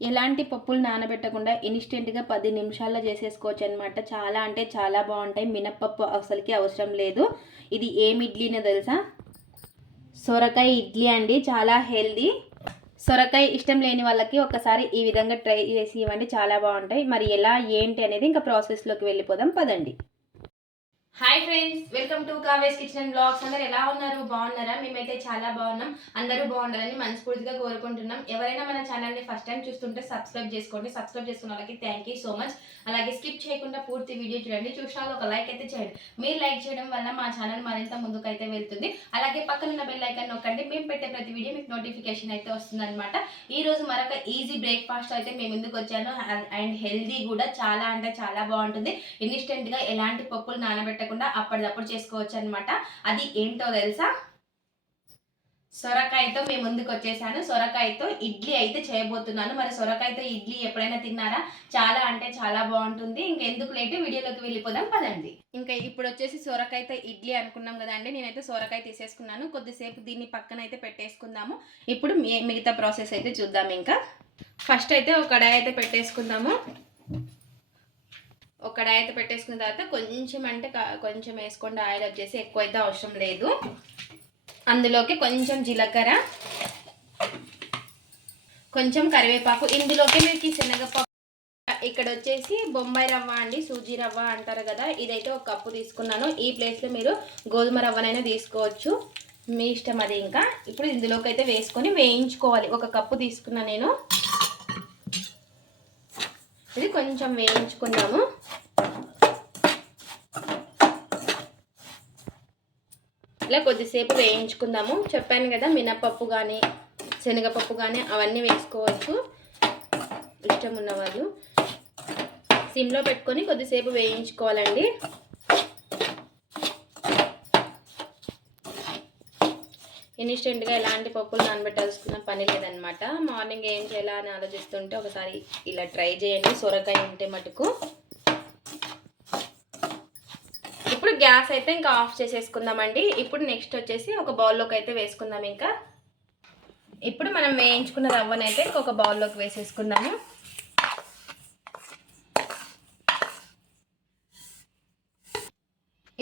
ఎలాంటి పప్పులు నానబెట్టకుండా ఇన్స్టెంట్గా పది నిమిషాల్లో చేసేసుకోవచ్చు అనమాట చాలా అంటే చాలా బాగుంటాయి మినప్పప్పు అసలుకి అవసరం లేదు. ఇది ఏం ఇడ్లీనో తెలుసా? సొరకాయ ఇడ్లీ అండి. చాలా హెల్దీ. సొరకాయ ఇష్టం లేని వాళ్ళకి ఒకసారి ఈ విధంగా ట్రై చేసి ఇవ్వండి. చాలా బాగుంటాయి మరి ఎలా ఏంటి అనేది ఇంకా ప్రాసెస్లోకి వెళ్ళిపోదాం. పదండి. Hi friends welcome to Kave's kitchen and blogs అందరు ఎలా ఉన్నారు? బాగున్నారా? మేమైతే చాలా బాగున్నాం. అందరూ బాగుండాలని మనస్ఫూర్తిగా కోరుకుంటున్నాం. ఎవరైనా మన ఛానల్ని ఫస్ట్ టైం చూస్తుంటే సబ్స్క్రైబ్ చేసుకోండి. సబ్స్క్రైబ్ చేసుకున్న వాళ్ళకి థ్యాంక్ యూ సో మచ్ అలాగే స్కిప్ చేయకుండా పూర్తి వీడియో చూడండి. చూసిన ఒక లైక్ అయితే చేయండి. మీరు లైక్ చేయడం వల్ల మా ఛానల్ మరింత ముందుకు అయితే వెళ్తుంది. అలాగే పక్కన ఉన్న బెల్ ఐకాన్ నొక్కండి. మేము పెట్టే ప్రతి వీడియో మీకు నోటిఫికేషన్ అయితే వస్తుందన్నమాట. ఈ రోజు మరొక ఈజీ బ్రేక్ఫాస్ట్ అయితే మేము ముందుకు వచ్చాను అండ్ హెల్దీ కూడా చాలా అంటే చాలా బాగుంటుంది. ఇన్స్టెంట్గా ఎలాంటి పప్పులు పెట్టకుండా అప్పటిదప్పుడు చేసుకోవచ్చు అనమాట అది ఏంటో తెలుసా? సొరకాయతో మేము ముందుకు వచ్చేసాను. సొరకాయతో ఇడ్లీ అయితే చేయబోతున్నాను. మరి సొరకాయతో ఇడ్లీ ఎప్పుడైనా తిన్నారా? చాలా అంటే చాలా బాగుంటుంది. ఇంకెందుకు లేట్? వీడియోలోకి వెళ్ళిపోదాం పదండి. ఇంకా ఇప్పుడు వచ్చేసి సొరకాయతో ఇడ్లీ అనుకున్నాం కదండి నేనైతే సొరకాయ తీసేసుకున్నాను. కొద్దిసేపు దీన్ని పక్కన అయితే పెట్టేసుకుందాము. ఇప్పుడు మి- మిగతా ప్రాసెస్ అయితే చూద్దాం ఇంకా. ఫస్ట్ అయితే ఒక కడాయి అయితే పెట్టేసుకుందాము. ఒక కడాయి అయితే పెట్టేసుకున్న తర్వాత కొంచెం అంటే కొంచెం వేసుకోండి ఆయిల్ వచ్చేసి ఎక్కువ అయితే అవసరం లేదు. అందులోకి కొంచెం జీలకర్ర కొంచెం కరివేపాకు. ఇందులోకి మీకు శనగపప్పు ఇక్కడ వచ్చేసి బొంబాయి రవ్వ అండి సూజీ రవ్వ అంటారు కదా ఇదైతే ఒక కప్పు తీసుకున్నాను. ఈ ప్లేస్లో మీరు గోధుమ రవ్వనైనా తీసుకోవచ్చు. మీ ఇష్టం అది ఇంకా. ఇప్పుడు ఇందులోకి అయితే వేసుకొని వేయించుకోవాలి. ఒక కప్పు తీసుకున్నా నేను. ఇది కొంచెం వేయించుకున్నాము. ఇలా కొద్దిసేపు వేయించుకుందాము. చెప్పాను కదా మినపప్పు కానీ శనగపప్పు కానీ అవన్నీ వేసుకోవచ్చు. ఇష్టం ఉన్నవాళ్ళు సిమ్లో పెట్టుకొని కొద్దిసేపు వేయించుకోవాలండి. ఇన్స్టెంట్గా ఎలాంటి పప్పులు నానబెట్టాల్సుకున్న పని లేదనమాట మార్నింగ్ ఏం చేయాలా అని ఆలోచిస్తుంటే ఒకసారి ఇలా ట్రై చేయండి. సొరకాయ ఉంటే మటుకు ఇప్పుడు గ్యాస్ అయితే ఇంకా ఆఫ్ చేసేసుకుందామండి. ఇప్పుడు నెక్స్ట్ వచ్చేసి ఒక బౌల్లోకి అయితే వేసుకుందాం ఇంకా. ఇప్పుడు మనం వేయించుకున్న రవ్వను అయితే ఇంకొక బౌల్లోకి వేసేసుకుందాము.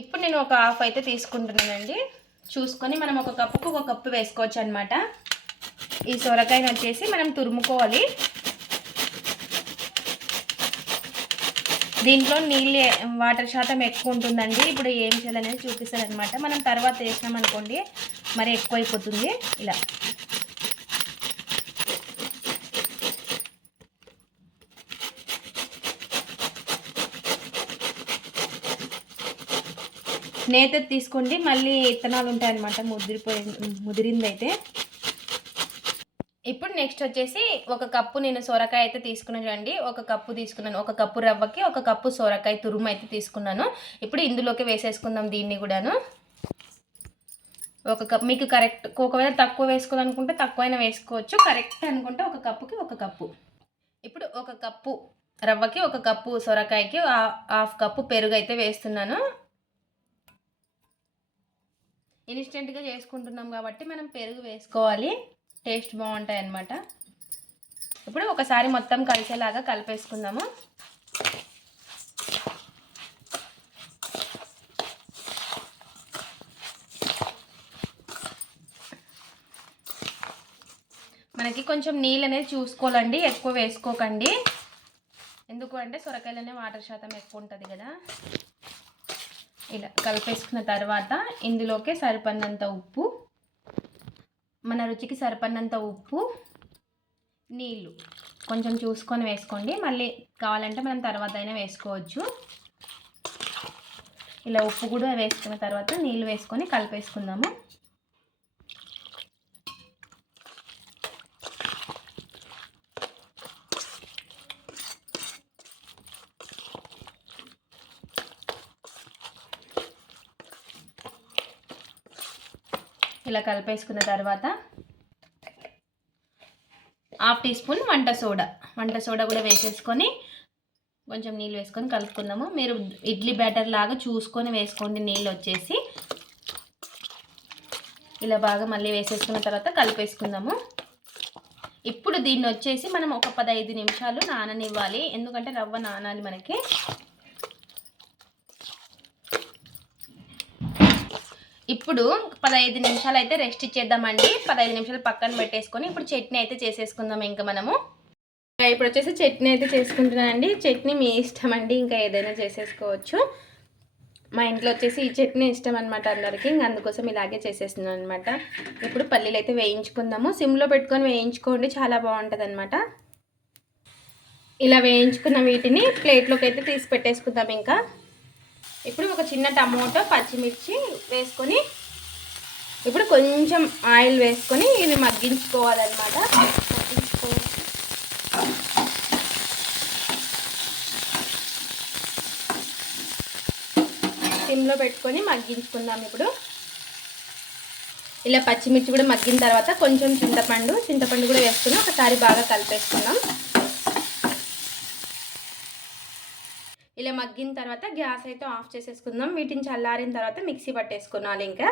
ఇప్పుడు నేను ఒక హాఫ్ అయితే తీసుకుంటున్నానండి. చూసుకొని మనం ఒక కప్పుకు ఒక కప్పు వేసుకోవచ్చు అనమాట ఈ సొరకాయని వచ్చేసి మనం తురుముకోవాలి. దీంట్లో నీళ్ళు వాటర్ శాతం ఎక్కువ ఉంటుందండి. ఇప్పుడు ఏం చేయాలనేది చూపిస్తారు అనమాట మనం తర్వాత వేసినాం అనుకోండి మరి ఎక్కువైపోతుంది. ఇలా. నేత తీసుకోండి. మళ్ళీ ఇత్తనాలు ఉంటాయన్నమాట ముదిరిపోయి ముదిరింది అయితే ఇప్పుడు నెక్స్ట్ వచ్చేసి ఒక కప్పు నేను సొరకాయ అయితే తీసుకున్నాను చూడండి. ఒక కప్పు తీసుకున్నాను. ఒక కప్పు రవ్వకి ఒక కప్పు సొరకాయ తురుము అయితే తీసుకున్నాను. ఇప్పుడు ఇందులోకి వేసేసుకుందాం దీన్ని కూడాను. ఒక కప్ మీకు కరెక్ట్ ఒకవేళ తక్కువ వేసుకోవాలనుకుంటే తక్కువైనా వేసుకోవచ్చు. కరెక్ట్ అనుకుంటే ఒక కప్పుకి ఒక కప్పు. ఇప్పుడు ఒక కప్పు రవ్వకి ఒక కప్పు సొరకాయకి ఆ- హాఫ్ కప్పు పెరుగు అయితే వేస్తున్నాను. ఇన్స్టెంట్గా చేసుకుంటున్నాం కాబట్టి మనం పెరుగు వేసుకోవాలి. టేస్ట్ బాగుంటాయి అన్నమాట ఇప్పుడు ఒకసారి మొత్తం కలిసేలాగా కలిపేసుకుందాము. మనకి కొంచెం నీళ్ళు అనేది చూసుకోవాలండి ఎక్కువ వేసుకోకండి. ఎందుకు అంటే సొరకాయలనే వాటర్ శాతం ఎక్కువ ఉంటుంది కదా. ఇలా కలిపేసుకున్న తర్వాత ఇందులోకి సరిపడినంత ఉప్పు మన రుచికి సరిపడినంత ఉప్పు నీళ్ళు కొంచెం చూసుకొని వేసుకోండి. మళ్ళీ కావాలంటే మనం తర్వాత అయినా వేసుకోవచ్చు. ఇలా ఉప్పు కూడా వేసుకున్న తర్వాత నీళ్ళు వేసుకొని కలిపేసుకుందాము. ఇలా కలిపేసుకున్న తర్వాత హాఫ్ టీ స్పూన్ వంట సోడా. వంట సోడా కూడా వేసేసుకొని కొంచెం నీళ్ళు వేసుకొని కలుపుకుందాము. మీరు ఇడ్లీ బ్యాటర్ లాగా చూసుకొని వేసుకోండి. నీళ్ళు వచ్చేసి ఇలా బాగా మళ్ళీ వేసేసుకున్న తర్వాత కలిపేసుకుందాము. ఇప్పుడు దీన్ని వచ్చేసి మనం ఒక పదహైదు నిమిషాలు నాననివ్వాలి. ఎందుకంటే రవ్వ నానాలి మనకి. ఇప్పుడు పదహైదు నిమిషాలు అయితే రెస్ట్ ఇచ్చేద్దామండి. పదహైదు నిమిషాలు పక్కన పెట్టేసుకొని ఇప్పుడు చట్నీ అయితే చేసేసుకుందాం ఇంకా మనము. ఇప్పుడు వచ్చేసి చట్నీ అయితే చేసుకుంటున్నానండి. చట్నీ మీ ఇష్టం అండి ఇంకా ఏదైనా చేసేసుకోవచ్చు. మా ఇంట్లో వచ్చేసి ఈ చట్నీ ఇష్టం అనమాట అందరికి ఇంకా అందుకోసం ఇలాగే చేసేస్తున్నాను అనమాట ఇప్పుడు పల్లీలు అయితే వేయించుకుందాము. సిమ్లో పెట్టుకొని వేయించుకోండి చాలా బాగుంటుంది అనమాట ఇలా వేయించుకున్న వీటిని ప్లేట్లోకి అయితే తీసి పెట్టేసుకుందాం ఇంకా. ఇప్పుడు ఒక చిన్న టమోటో పచ్చిమిర్చి వేసుకొని ఇప్పుడు కొంచెం ఆయిల్ వేసుకొని ఇవి మగ్గించుకోవాలన్నమాట. మగ్గించుకో సిమ్లో పెట్టుకొని మగ్గించుకుందాం ఇప్పుడు. ఇలా పచ్చిమిర్చి కూడా మగ్గిన తర్వాత కొంచెం చింతపండు చింతపండు కూడా వేసుకుని ఒకసారి బాగా కలిపేసుకుందాం. ఇలా మగ్గిన తర్వాత గ్యాస్ అయితే ఆఫ్ చేసేసుకుందాం. వీటిని చల్లారిన తర్వాత మిక్సీ పట్టేసుకున్నాను ఇంకా.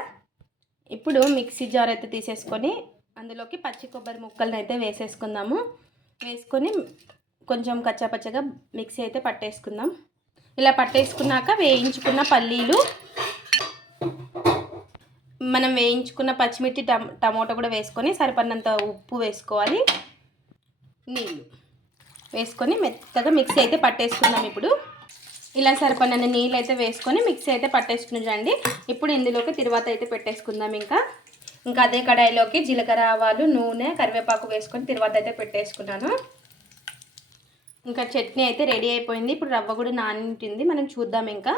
ఇప్పుడు మిక్సీ జార్ అయితే తీసేసుకొని అందులోకి పచ్చి కొబ్బరి ముక్కలను అయితే వేసేసుకుందాము. వేసుకొని కొంచెం కచ్చాపచ్చగా మిక్సీ అయితే పట్టేసుకుందాం. ఇలా పట్టేసుకున్నాక వేయించుకున్న పల్లీలు మనం వేయించుకున్న పచ్చిమిర్చి టమ టమోటా కూడా వేసుకొని సరిపడినంత ఉప్పు వేసుకోవాలి. నీళ్ళు వేసుకొని మెత్తగా మిక్సీ అయితే పట్టేసుకుందాం ఇప్పుడు. ఇలా సరిపడిన నీళ్ళు అయితే వేసుకొని మిక్సీ అయితే పట్టేసుకుని ఇప్పుడు ఇందులోకి తిరువాత అయితే పెట్టేసుకుందాం ఇంకా. ఇంకా అదే కడాయిలోకి జీలకర్ర ఆవాలు నూనె కరివేపాకు వేసుకొని తిరువాత అయితే పెట్టేసుకున్నాను. ఇంకా చట్నీ అయితే రెడీ అయిపోయింది. ఇప్పుడు రవ్వ కూడా నానింటుంది. మనం చూద్దాం ఇంకా.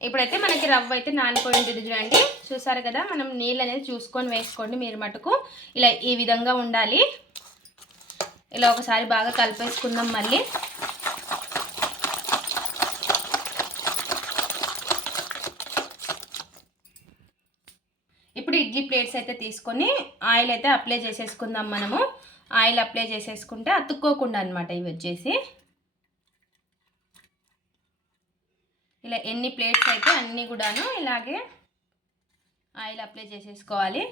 ఇప్పుడైతే మనకి రవ్వ అయితే నానిపోయింది చూడండి. చూసారు కదా? మనం నీళ్ళు అనేది చూసుకొని వేసుకోండి మీరు మటుకు. ఇలా ఈ విధంగా ఉండాలి. ఇలా ఒకసారి బాగా కలిపేసుకుందాం మళ్ళీ. ఇప్పుడు ఇడ్లీ ప్లేట్స్ అయితే తీసుకొని ఆయిల్ అయితే అప్లై చేసేసుకుందాం మనము. ఆయిల్ అప్లై చేసేసుకుంటే అతుక్కోకుండా అనమాట ఇవి వచ్చేసి. ఇలా ఎన్ని ప్లేట్స్ అయితే అన్నీ కూడాను ఇలాగే ఆయిల్ అప్లై చేసేసుకోవాలి.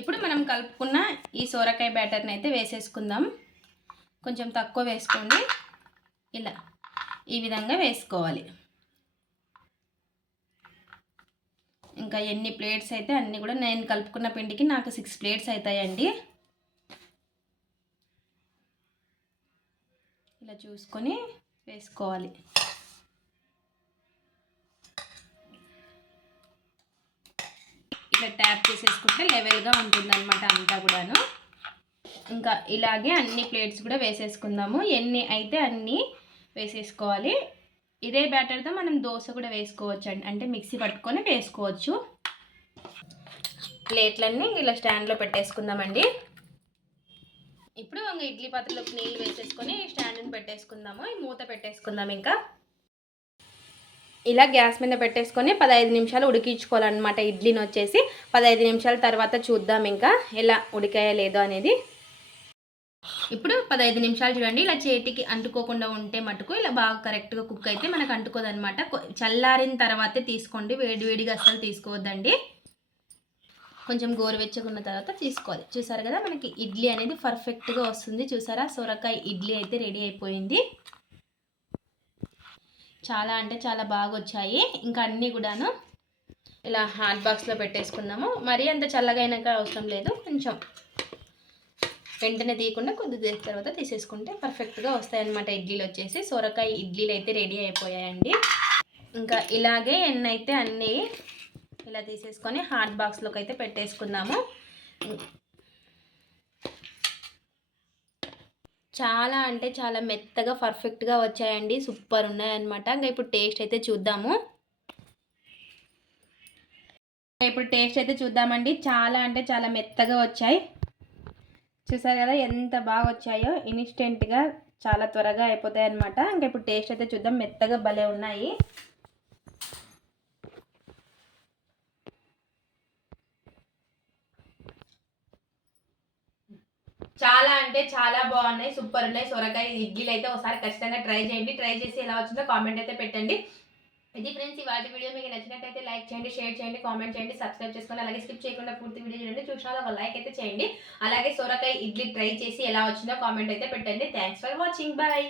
ఇప్పుడు మనం కలుపుకున్న ఈ సోరకాయ బ్యాటర్ని అయితే వేసేసుకుందాం. కొంచెం తక్కువ వేసుకోండి. ఇలా ఈ విధంగా వేసుకోవాలి. ఇంకా ఎన్ని ప్లేట్స్ అయితే అన్నీ కూడా నేను కలుపుకున్న పిండికి నాకు సిక్స్ ప్లేట్స్ అవుతాయండి. ఇలా చూసుకొని వేసుకోవాలి. ఇట్లా ట్యాప్ చేసేసుకుంటే లెవెల్గా ఉంటుందన్నమాట అంతా కూడాను. ఇంకా ఇలాగే అన్ని ప్లేట్స్ కూడా వేసేసుకుందాము. ఎన్ని అయితే అన్నీ వేసేసుకోవాలి. ఇదే బ్యాటర్తో మనం దోశ కూడా వేసుకోవచ్చు అండి అంటే మిక్సీ పట్టుకొని వేసుకోవచ్చు. ప్లేట్లన్నీ ఇలా స్టాండ్లో పెట్టేసుకుందామండి. ఇప్పుడు ఇంకా ఇడ్లీ పాత్రలోకి నీళ్ళు వేసేసుకొని స్టాండ్ని పెట్టేసుకుందాము. మూత పెట్టేసుకుందాం ఇంకా. ఇలా గ్యాస్ మీద పెట్టేసుకొని పదహైదు నిమిషాలు ఉడికించుకోవాలన్నమాట. ఇడ్లీని వచ్చేసి పదహైదు నిమిషాల తర్వాత చూద్దాం ఇంకా ఎలా ఉడికాయా లేదో అనేది. ఇప్పుడు పదహైదు నిమిషాలు చూడండి. ఇలా చేతికి అంటుకోకుండా ఉంటే మటుకు ఇలా బాగా కరెక్ట్గా కుక్ అయితే మనకు అంటుకోదనమాట చల్లారిన తర్వాతే తీసుకోండి. వేడివేడిగా అస్సలు తీసుకోవద్దండి. కొంచెం గోరువెచ్చగా ఉన్న తర్వాత తీసుకోవాలి. చూసారు కదా మనకి ఇడ్లీ అనేది పర్ఫెక్ట్గా వస్తుంది. చూసారా? సొరకాయ ఇడ్లీ అయితే రెడీ అయిపోయింది. చాలా అంటే చాలా బాగా వచ్చాయి ఇంకా అన్నీ కూడాను ఇలా హాట్ బాక్స్లో పెట్టేసుకున్నాము. మరీ అంత చల్లగా అవసరం లేదు. కొంచెం వెంటనే తీయకుండా కొద్ది తర్వాత తీసేసుకుంటే పర్ఫెక్ట్గా వస్తాయన్నమాట ఇడ్లీలు వచ్చేసి. సొరకాయ ఇడ్లీలు అయితే రెడీ అయిపోయాయండి. ఇంకా ఇలాగే ఎన్నైతే అన్నీ ఇలా తీసేసుకొని హాట్ బాక్స్లోకి అయితే పెట్టేసుకున్నాము. చాలా అంటే చాలా మెత్తగా పర్ఫెక్ట్గా వచ్చాయండి. సూపర్ ఉన్నాయన్నమాట. ఇంకా ఇప్పుడు టేస్ట్ అయితే చూద్దాము. ఇప్పుడు టేస్ట్ అయితే చూద్దామండి. చాలా అంటే చాలా మెత్తగా వచ్చాయి. చూసారు కదా ఎంత బాగా వచ్చాయో. ఇన్స్టెంట్గా చాలా త్వరగా అయిపోతాయి అనమాట ఇంకా ఇప్పుడు టేస్ట్ అయితే చూద్దాం. మెత్తగా భలే ఉన్నాయి. చాలా అంటే చాలా బాగున్నాయి సూపర్ ఉన్నాయి. సొరకాయ ఇడ్లీలు అయితే ఒకసారి ఖచ్చితంగా ట్రై చేయండి. ట్రై చేసి ఎలా వచ్చిందో కామెంట్ అయితే పెట్టండి. ఇది ఫ్రెండ్స్ ఈ వీడియో మీకు నచ్చినట్టయితే లైక్ చేయండి షేర్ చేయండి కామెంట్ చేయండి సబ్స్క్రైబ్ చేసుకోండి అలాగే స్కిప్ చేయకుండా పూర్తి వీడియో చూడండి. చూసినా ఒక లైక్ అయితే చేయండి. అలాగే సొరకాయ ఇడ్లీ ట్రై చేసి ఎలా వచ్చిందో కామెంట్ అయితే పెట్టండి. Thanks for watching bye